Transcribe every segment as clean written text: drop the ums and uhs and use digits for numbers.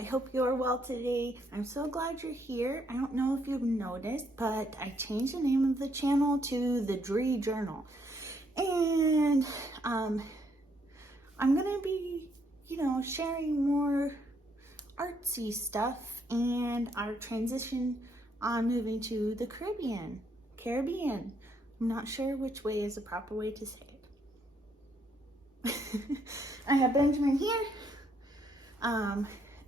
I hope you're well today. I'm so glad you're here. I don't know if you've noticed, but I changed the name of the channel to the Dree Journal. And I'm gonna be, sharing more artsy stuff and our transition on moving to the Caribbean. I'm not sure which way is the proper way to say it. I have Benjamin here.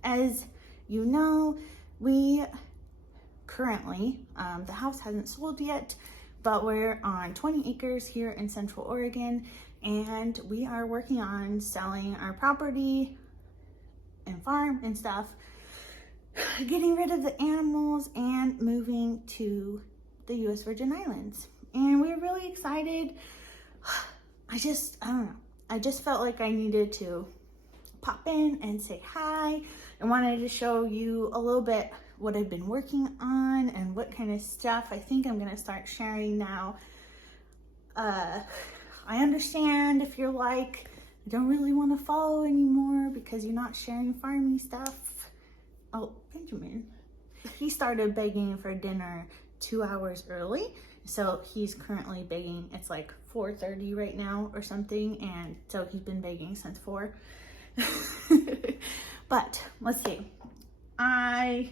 As you know, we currently, the house hasn't sold yet, but we're on 20 acres here in Central Oregon, and we are working on selling our property and farm and stuff, getting rid of the animals and moving to the U.S. Virgin Islands. And we're really excited. I don't know. I just felt like I needed to pop in and say hi. I wanted to show you a little bit what I've been working on and what kind of stuff I think I'm gonna start sharing now. I understand if you're like, I don't really want to follow anymore because you're not sharing farming stuff. Oh, Benjamin. He started begging for dinner 2 hours early. So he's currently begging. It's like 4:30 right now or something. And so he's been begging since 4. But let's see. I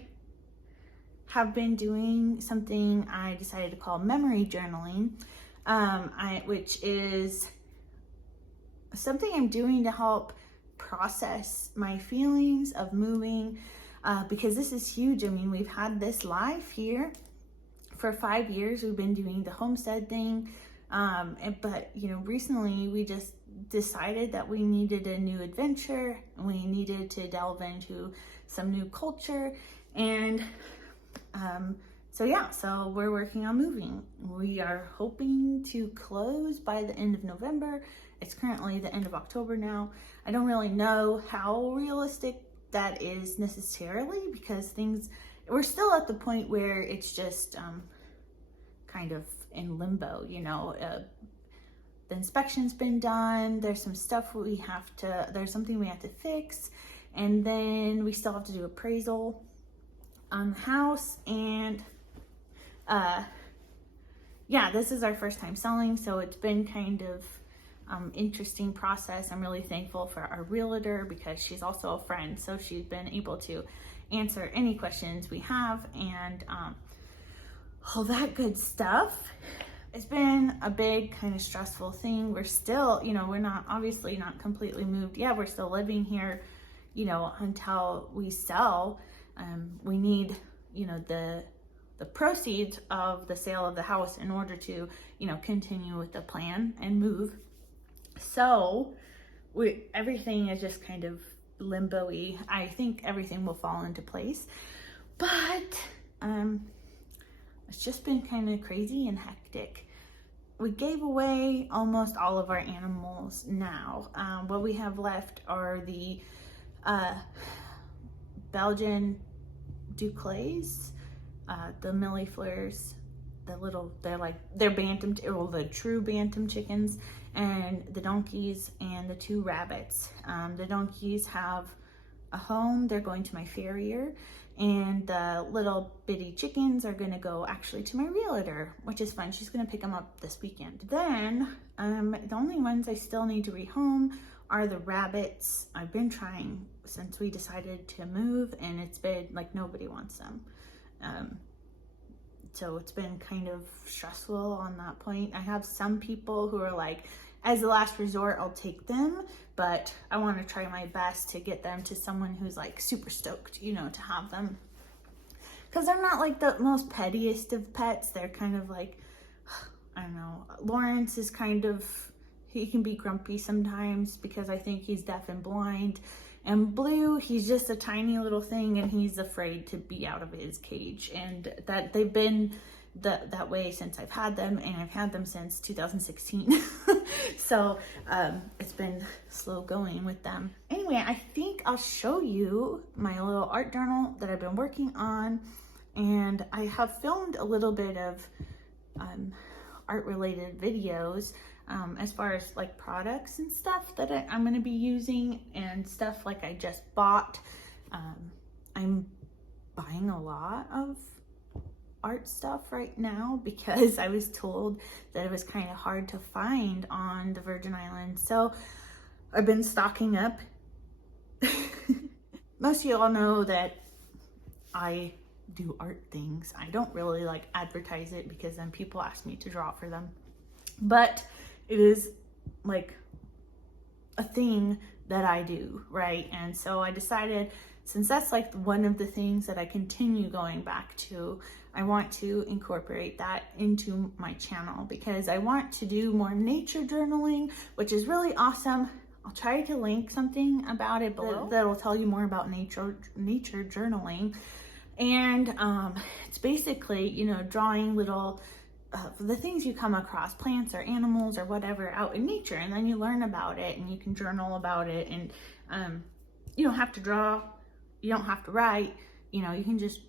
have been doing something I decided to call memory journaling, which is something I'm doing to help process my feelings of moving, because this is huge. I mean, we've had this life here for 5 years. We've been doing the homestead thing, but recently we just decided that we needed a new adventure and we needed to delve into some new culture. And so we're working on moving. We are hoping to close by the end of November. It's currently the end of October now. I don't really know how realistic that is necessarily, because we're still at the point where it's just kind of in limbo. The inspection's been done. There's some stuff there's something we have to fix, and then we still have to do appraisal on the house. And this is our first time selling, so it's been kind of interesting process. I'm really thankful for our realtor because she's also a friend, so she's been able to answer any questions we have and all that good stuff. It's been a big kind of stressful thing. We're still, we're not completely moved. Yeah, we're still living here, until we sell. We need, the proceeds of the sale of the house in order to, continue with the plan and move. So everything is just kind of limbo-y. I think everything will fall into place, but it's just been kind of crazy and hectic. We gave away almost all of our animals now. What we have left are the Belgian Duclays, the millefleurs, they're bantam, the true bantam chickens, and the donkeys and the 2 rabbits. The donkeys have a home. They're going to my farrier, and the little bitty chickens are gonna go actually to my realtor, which is fun. She's gonna pick them up this weekend. Then the only ones I still need to rehome are the rabbits. I've been trying since we decided to move, and it's been like nobody wants them. So it's been kind of stressful on that point. I have some people who are like, as a last resort, I'll take them, but I want to try my best to get them to someone who's like super stoked, to have them. Because they're not like the most pettiest of pets. They're kind of like, I don't know. Lawrence is he can be grumpy sometimes because I think he's deaf and blind. And Blue, he's just a tiny little thing, and he's afraid to be out of his cage. And that they've been that way since I've had them, and I've had them since 2016. So it's been slow going with them. Anyway, I think I'll show you my little art journal that I've been working on, and I have filmed a little bit of art related videos as far as like products and stuff that I'm going to be using, and stuff like I just bought I'm buying a lot of art stuff right now because I was told that it was kind of hard to find on the Virgin Islands. So I've been stocking up. Most of you all know that I do art things. I don't really like advertise it because then people ask me to draw for them. But it is like a thing that I do, right? And so I decided, since that's like one of the things that I continue going back to, I want to incorporate that into my channel because I want to do more nature journaling, which is really awesome. I'll try to link something about it below that'll tell you more about nature journaling. And it's basically, you know, drawing little the things you come across, plants or animals or whatever, out in nature, and then you learn about it and you can journal about it. And you don't have to draw, you don't have to write, you know, you can just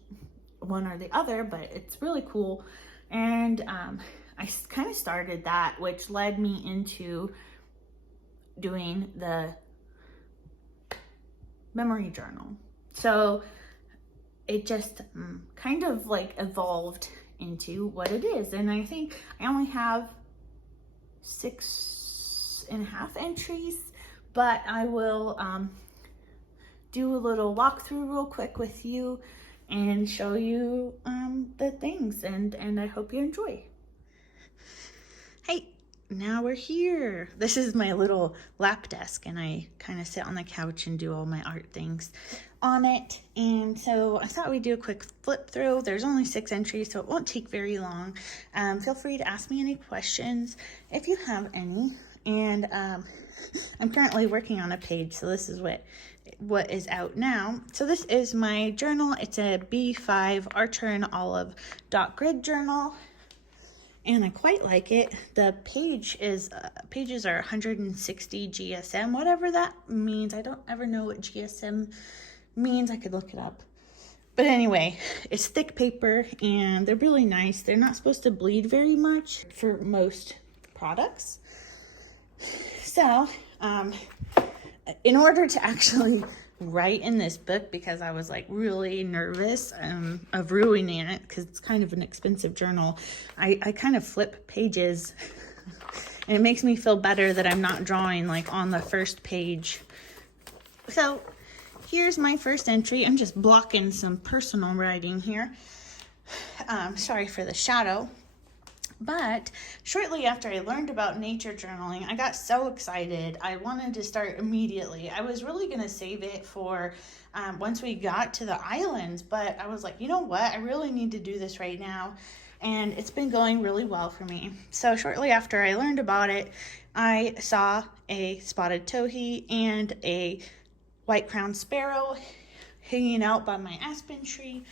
one or the other, but it's really cool. And I kind of started that, which led me into doing the memory journal. So it just kind of like evolved into what it is. And I think I only have 6.5 entries, but I will do a little walkthrough real quick with you and show you the things, and I hope you enjoy. Hey, now we're here. This is my little lap desk, and I kind of sit on the couch and do all my art things on it. And so I thought we'd do a quick flip through. There's only 6 entries, so it won't take very long. Feel free to ask me any questions if you have any. And I'm currently working on a page, so this is what is out now. So this is my journal. It's a B5 Archer and Olive dot grid journal, and I quite like it. The pages are 160 GSM, whatever that means. I don't ever know what GSM means. I could look it up. But anyway, it's thick paper and they're really nice. They're not supposed to bleed very much for most products. So, in order to actually write in this book, because I was like really nervous of ruining it because it's kind of an expensive journal, I kind of flip pages, and it makes me feel better that I'm not drawing like on the first page. So here's my first entry. I'm just blocking some personal writing here. Sorry for the shadow. But shortly after I learned about nature journaling, I got so excited. I wanted to start immediately. I was really going to save it for once we got to the islands, but I was like, you know what? I really need to do this right now. And it's been going really well for me. So shortly after I learned about it, I saw a spotted towhee and a white-crowned sparrow hanging out by my aspen tree.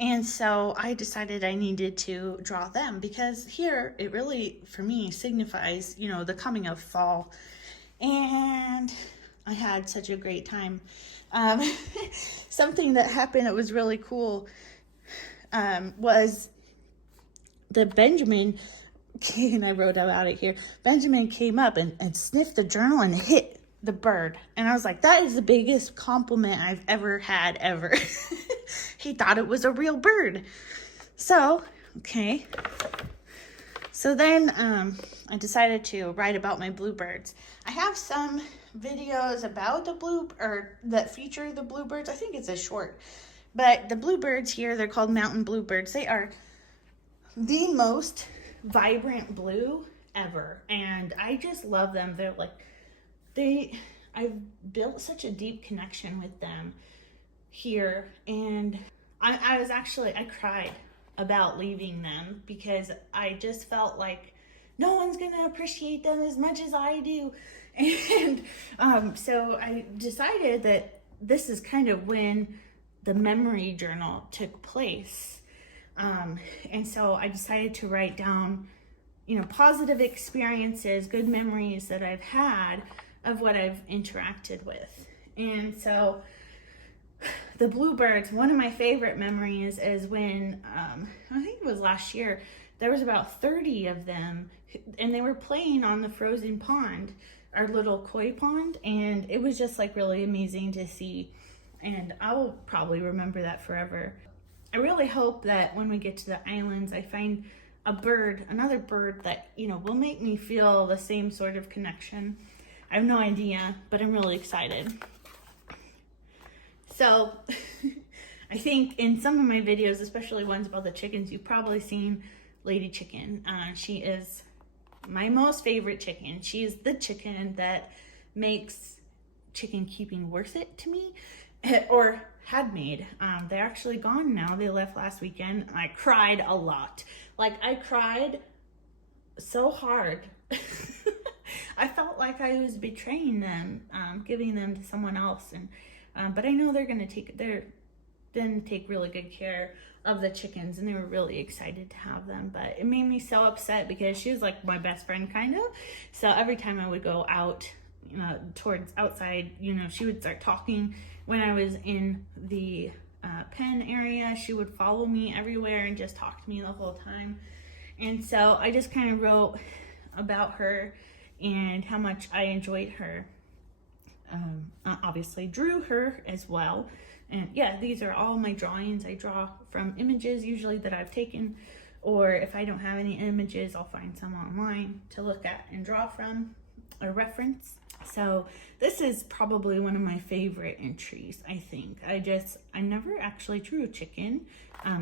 And so I decided I needed to draw them because here it really, for me, signifies, you know, the coming of fall. And I had such a great time. Something that happened that was really cool was the Benjamin, and I wrote about it here, Benjamin came up and sniffed the journal and hit the bird. And I was like, that is the biggest compliment I've ever had, ever. He thought it was a real bird. So, okay. So then I decided to write about my bluebirds. I have some videos about that feature the bluebirds. I think it's a short. But the bluebirds here, they're called mountain bluebirds. They are the most vibrant blue ever. And I just love them. They're like, I've built such a deep connection with them here, and I cried about leaving them because I just felt like no one's gonna appreciate them as much as I do. And so I decided that this is kind of when the memory journal took place. And so I decided to write down, you know, positive experiences, good memories that I've had of what I've interacted with. And so the bluebirds, one of my favorite memories is when, I think it was last year, there was about 30 of them, and they were playing on the frozen pond, our little koi pond, and it was just like really amazing to see. and I'll probably remember that forever. I really hope that when we get to the islands, I find another bird that, will make me feel the same sort of connection. I have no idea, but I'm really excited. So I think in some of my videos, especially ones about the chickens, you've probably seen Lady Chicken. She is my most favorite chicken. She is the chicken that makes chicken keeping worth it to me, or had made. They're actually gone now. They left last weekend. I cried a lot. Like, I cried so hard. I felt like I was betraying them, giving them to someone else. And but I know they're gonna take really good care of the chickens, and they were really excited to have them. But it made me so upset because she was like my best friend, kind of. So every time I would go out, towards outside, she would start talking. When I was in the pen area, she would follow me everywhere and just talk to me the whole time. And so I just kind of wrote about her and how much I enjoyed her. I obviously drew her as well. And yeah, these are all my drawings. I draw from images usually that I've taken, or if I don't have any images, I'll find some online to look at and draw from or reference. So this is probably one of my favorite entries, I think. I never actually drew a chicken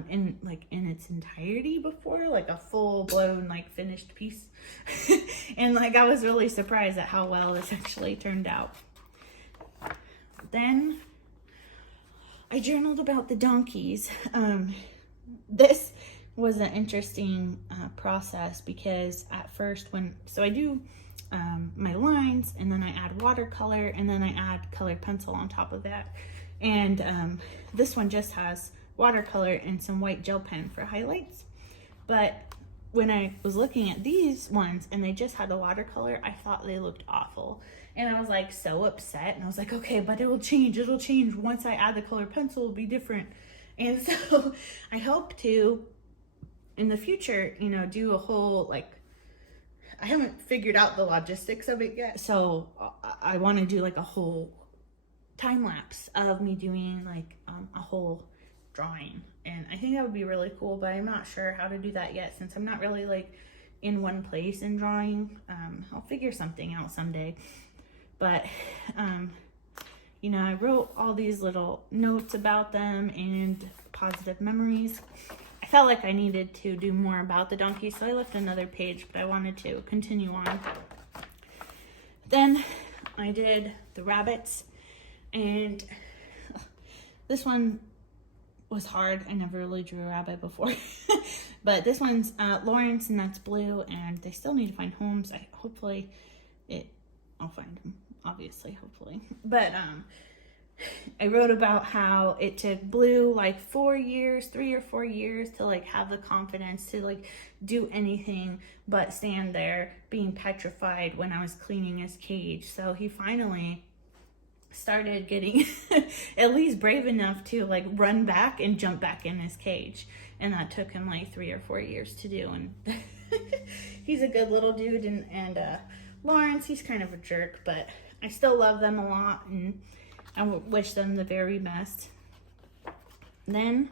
in its entirety before, like a full blown finished piece. And I was really surprised at how well this actually turned out. Then I journaled about the donkeys. This was an interesting process because at first I do my lines, and then I add watercolor, and then I add colored pencil on top of that. And this one just has watercolor and some white gel pen for highlights. But when I was looking at these ones and they just had the watercolor, I thought they looked awful. And I was so upset, and I was like, okay, but it'll change. Once I add the colored pencil, it'll be different. And so I hope to, in the future, do a whole, I haven't figured out the logistics of it yet. So I want to do a whole time lapse of me doing a whole drawing. And I think that would be really cool, but I'm not sure how to do that yet since I'm not really in one place in drawing. I'll figure something out someday. But, I wrote all these little notes about them and positive memories. I felt like I needed to do more about the donkey, so I left another page, but I wanted to continue on. Then I did the rabbits, and this one was hard. I never really drew a rabbit before. But this one's Lawrence, and that's blue, and they still need to find homes. I'll find them, obviously, hopefully. But I wrote about how it took Blue 3 or 4 years to have the confidence to do anything but stand there being petrified when I was cleaning his cage. So he finally started getting at least brave enough to run back and jump back in his cage. And that took him 3 or 4 years to do. And he's a good little dude. And Lawrence, he's kind of a jerk, but I still love them a lot, and I wish them the very best. Then,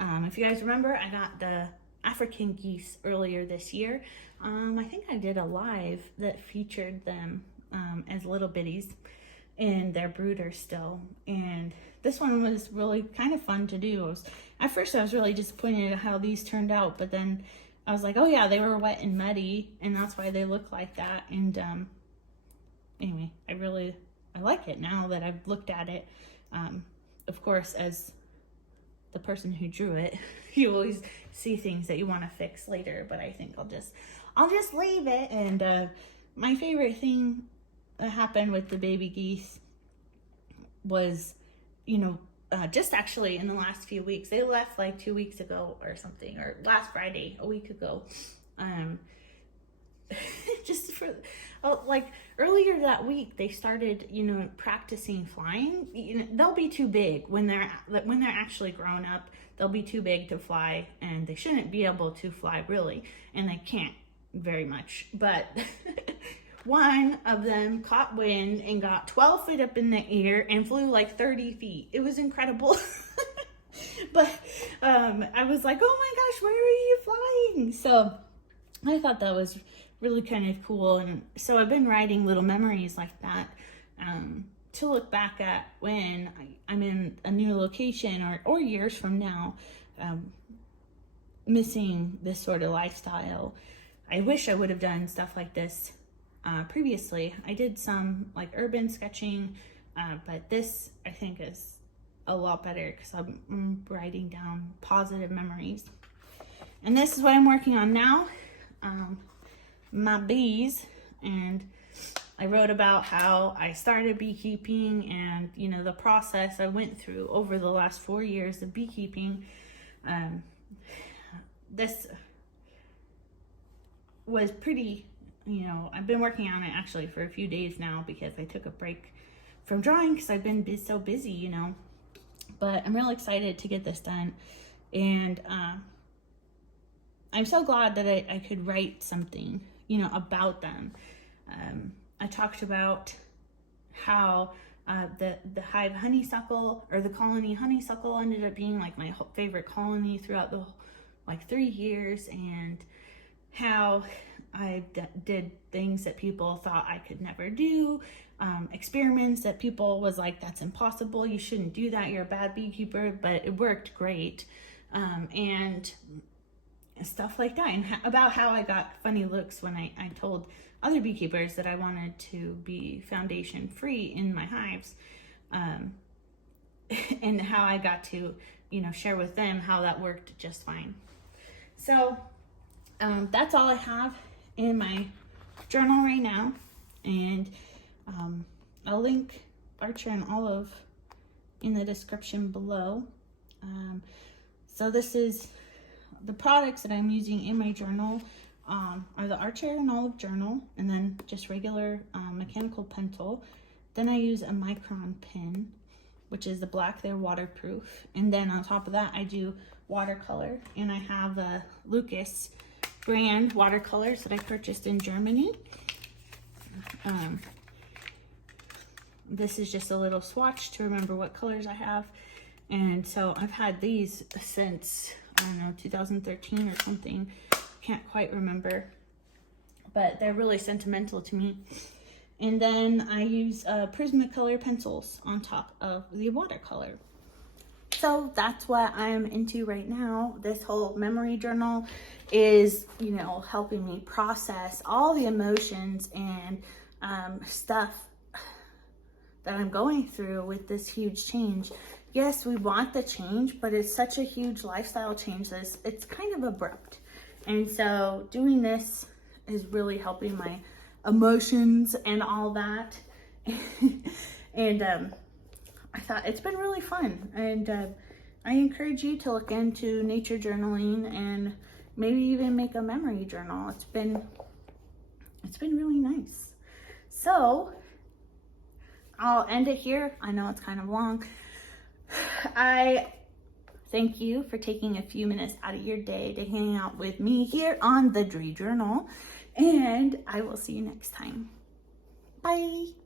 if you guys remember, I got the African geese earlier this year. I think I did a live that featured them as little bitties and their brooders still. And this one was really kind of fun to do. At first I was really disappointed at how these turned out, but then I was like, oh yeah, they were wet and muddy, and that's why they look like that. And anyway, I like it now that I've looked at it. Of course, as the person who drew it, you always see things that you want to fix later, but I think I'll just leave it. And my favorite thing that happened with the baby geese was, just actually in the last few weeks. They left 2 weeks ago or something, or last Friday, a week ago. Just for earlier that week, they started practicing flying. They'll be too big when they're actually grown up. They'll be too big to fly, and they shouldn't be able to fly really, and they can't very much. But one of them caught wind and got 12 feet up in the air and flew like 30 feet. It was incredible. But I was like, oh my gosh, where are you flying? So I thought that was really kind of cool. And so I've been writing little memories like that to look back at when I'm in a new location or years from now, missing this sort of lifestyle. I wish I would have done stuff like this previously. I did some like urban sketching, but this I think is a lot better because I'm writing down positive memories. And this is what I'm working on now, my bees. And I wrote about how I started beekeeping and, you know, the process I went through over the last 4 years of beekeeping. This was pretty, you know, I've been working on it actually for a few days now because I took a break from drawing because I've been so busy, you know. But I'm really excited to get this done. And I'm so glad that I could write something, you know, about them. I talked about how the hive honeysuckle, or the colony honeysuckle, ended up being like my favorite colony throughout the like 3 years, and how I did things that people thought I could never do, experiments that people was like, that's impossible, you shouldn't do that, you're a bad beekeeper, but it worked great, and stuff like that, and about how I got funny looks when I told other beekeepers that I wanted to be foundation free in my hives, and how I got to, you know, share with them how that worked just fine. So that's all I have in my journal right now, and I'll link Archer and Olive in the description below. So this is the products that I'm using in my journal, are the Archer and Olive journal, and then just regular mechanical pencil. Then I use a micron pen, which is the black. They're waterproof. And then on top of that, I do watercolor, and I have a Lucas brand watercolors that I purchased in Germany. This is just a little swatch to remember what colors I have. And so I've had these since, I don't know, 2013 or something. Can't quite remember, but they're really sentimental to me. And then I use Prismacolor pencils on top of the watercolor. So that's what I'm into right now. This whole memory journal is, you know, helping me process all the emotions and stuff that I'm going through with this huge change. Yes, we want the change, but it's such a huge lifestyle change that it's kind of abrupt. And so doing this is really helping my emotions and all that. And I thought it's been really fun. And I encourage you to look into nature journaling and maybe even make a memory journal. It's been really nice. So I'll end it here. I know it's kind of long. I thank you for taking a few minutes out of your day to hang out with me here on the Dre Journal, and I will see you next time. Bye.